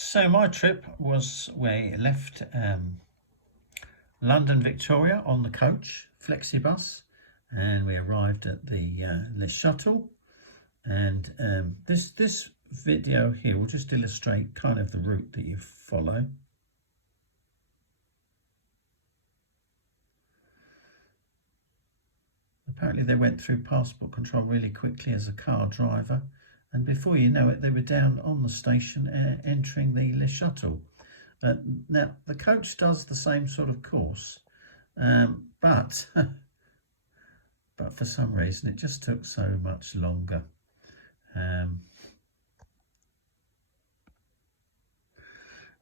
So my trip was, we left London Victoria on the coach Flexibus, and we arrived at the Le-Shuttle, and this video here will just illustrate kind of the route that you follow. Apparently they went through passport control really quickly as a car driver, and before you know it they were down on the station entering the Le-Shuttle. Now the coach does the same sort of course, but for some reason it just took so much longer.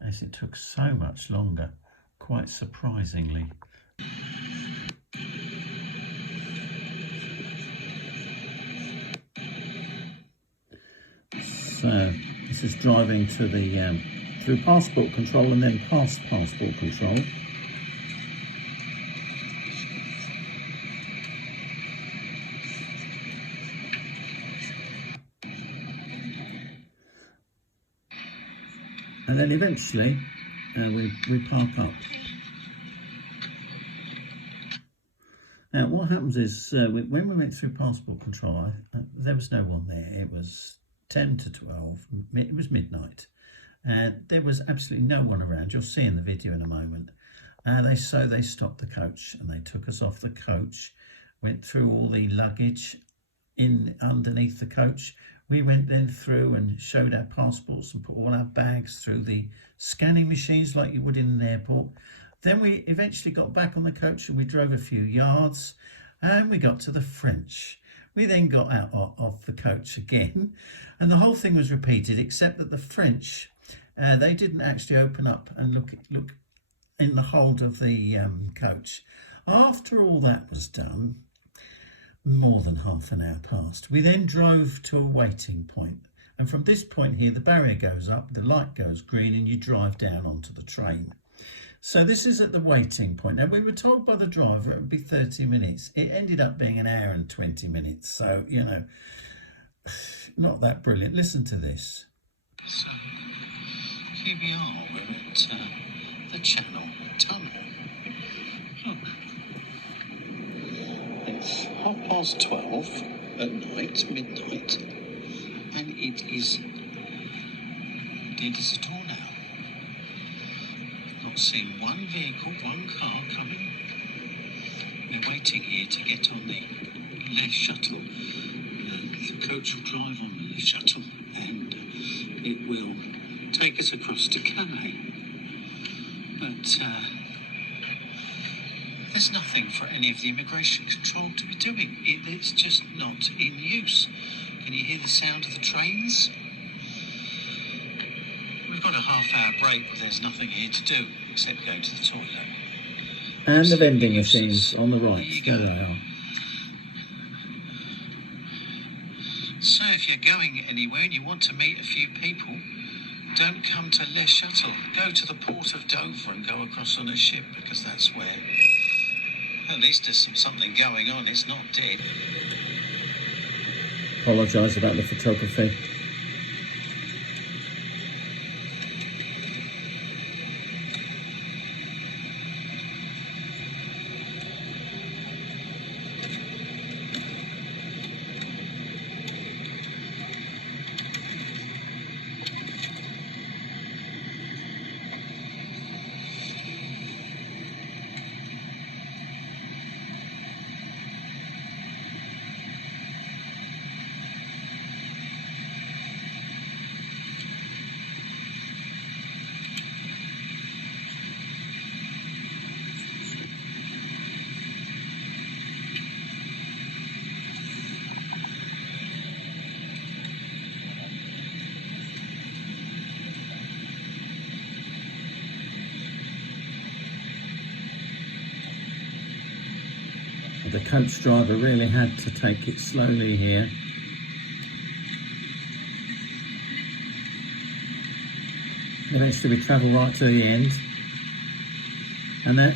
As it took so much longer, quite surprisingly. So this is driving to the through passport control and then past passport control. And then eventually we park up. Now what happens is when we went through passport control, there was no one there. It was 10 to 12, it was midnight, and there was absolutely no one around. You'll see in the video in a moment. So they stopped the coach and they took us off the coach, went through all the luggage in underneath the coach. We went then through and showed our passports and put all our bags through the scanning machines like you would in an airport. Then we eventually got back on the coach and we drove a few yards and we got to the French. We then got out of the coach again, and the whole thing was repeated, except that the French, they didn't actually open up and look in the hold of the coach. After all that was done, more than half an hour passed. We then drove to a waiting point, and from this point here, the barrier goes up, the light goes green, and you drive down onto the train. So this is at the waiting point. Now we were told by the driver it would be 30 minutes. It ended up being an hour and 20 minutes. So, you know, not that brilliant. Listen to this. So here we are. We're at the Channel Tunnel. Look, it's 12:30 at night, midnight, and it is dead as a door now. Not seen one vehicle, one car coming. We're waiting here to get on the Le-Shuttle. The coach will drive on the Le-Shuttle and it will take us across to Calais. But there's nothing for any of the immigration control to be doing. It's just not in use. Can you hear the sound of the trains? We've got a half-hour break, but there's nothing here to do except go to the toilet. And the vending machines on the right. There they are. So if you're going anywhere and you want to meet a few people, don't come to Le-Shuttle. Go to the port of Dover and go across on a ship, because that's where at least there's something going on. It's not dead. Apologise about the photography. The coach driver really had to take it slowly here. Eventually we travel right to the end, and then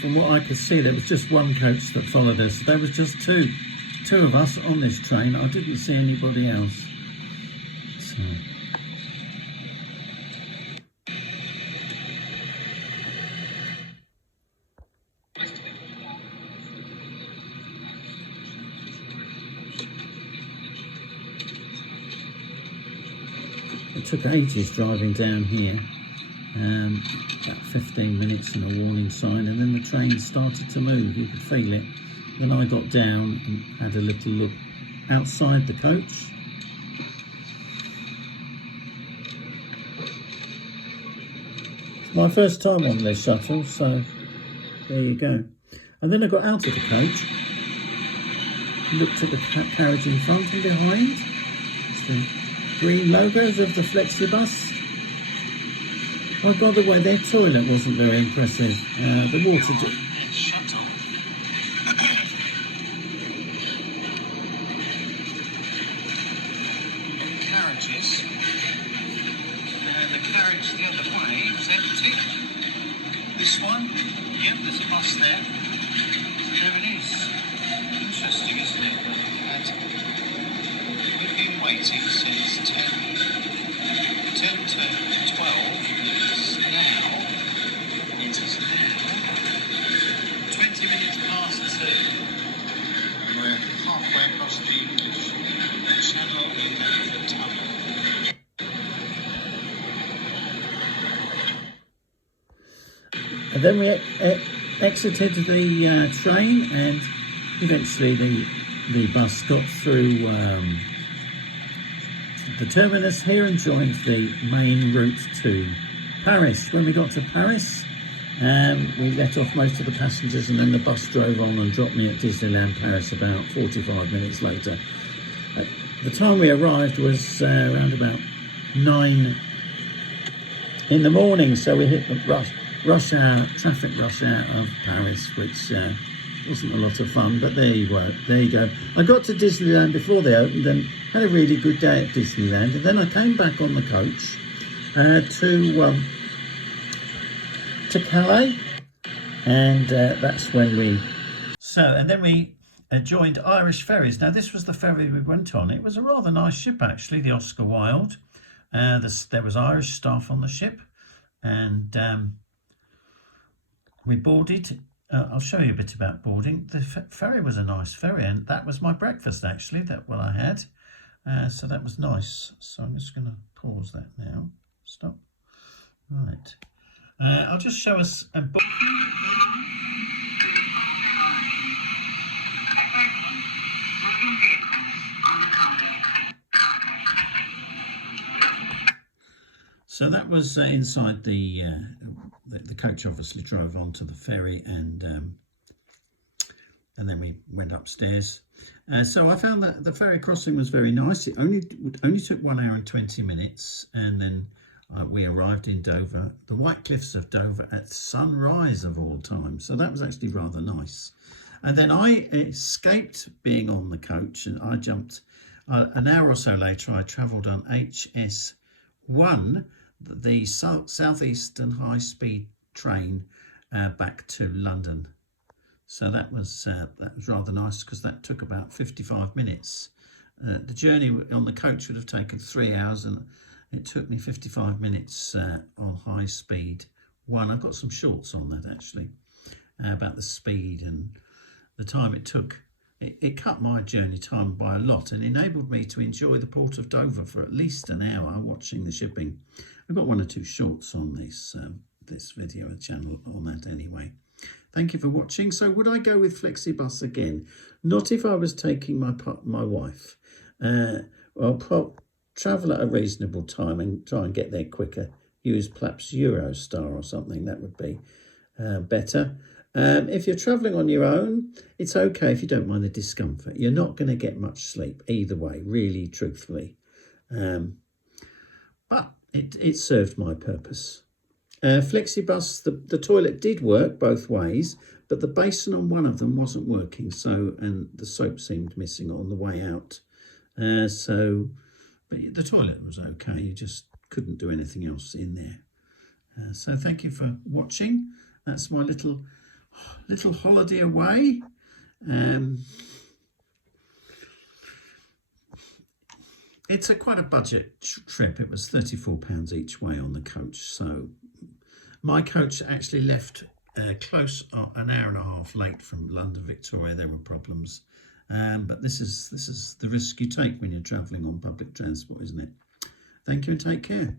from what I could see there was just one coach that followed us. There was just two of us on this train. I didn't see anybody else. So It took ages driving down here, about 15 minutes and a warning sign, and then the train started to move. You could feel it. Then I got down and had a little look outside the coach. It's my first time on Le-Shuttle, so there you go. And then I got out of the coach, looked at the carriage in front and behind. It's the green logos of the Flexibus. Oh, by the way, their toilet wasn't very impressive. The water... Shuttle. Carriages. The carriage the other way was empty. This one, yep, there's a bus there. There it is. Interesting, isn't it? We've been waiting since 10 to 12. It is now 20 minutes past 2. And we're halfway across the English Channel in the tunnel. And then we exited the train, and eventually the bus got through the terminus here and joined the main route to Paris. When we got to Paris, we let off most of the passengers, and then the bus drove on and dropped me at Disneyland Paris about 45 minutes later. The time we arrived was around about 9 in the morning, so we hit the traffic rush hour of Paris, which wasn't a lot of fun, but there you go. I got to Disneyland before they opened and had a really good day at Disneyland, and then I came back on the coach to Calais, and that's when we... and then we joined Irish Ferries. Now, this was the ferry we went on. It was a rather nice ship, actually, the Oscar Wilde. There was Irish staff on the ship, and we boarded. I'll show you a bit about boarding. The ferry was a nice ferry, and that was my breakfast, actually, what I had. So that was nice. So I'm just going to pause that now. Stop. Right. I'll just show us a book. So that was inside the coach. Obviously drove onto the ferry, and then we went upstairs. So I found that the ferry crossing was very nice. It only took 1 hour and 20 minutes, and then we arrived in Dover, the White Cliffs of Dover, at sunrise of all time. So that was actually rather nice. And then I escaped being on the coach, and I jumped. An hour or so later, I travelled on HS1, the Southeastern high-speed train, back to London. So that was rather nice, because that took about 55 minutes. The journey on the coach would have taken 3 hours, and it took me 55 minutes on high speed one. I've got some shorts on that, actually, about the speed and the time it took. It cut my journey time by a lot and enabled me to enjoy the port of Dover for at least an hour watching the shipping. I've got 1 or 2 shorts on this video channel on that anyway. Thank you for watching. So would I go with Flexibus again? Not if I was taking my wife. I'll travel at a reasonable time and try and get there quicker. Use perhaps Eurostar or something. That would be better. If you're travelling on your own, it's okay if you don't mind the discomfort. You're not going to get much sleep either way, really, truthfully. But it served my purpose. Flexibus, the toilet did work both ways, but the basin on one of them wasn't working, and the soap seemed missing on the way out. But the toilet was okay. You just couldn't do anything else in there. So thank you for watching. That's my little holiday away. It's quite a budget trip. It was £34 each way on the coach. So my coach actually left close an hour and a half late from London Victoria. There were problems, but this is the risk you take when you're travelling on public transport, isn't it? Thank you and take care.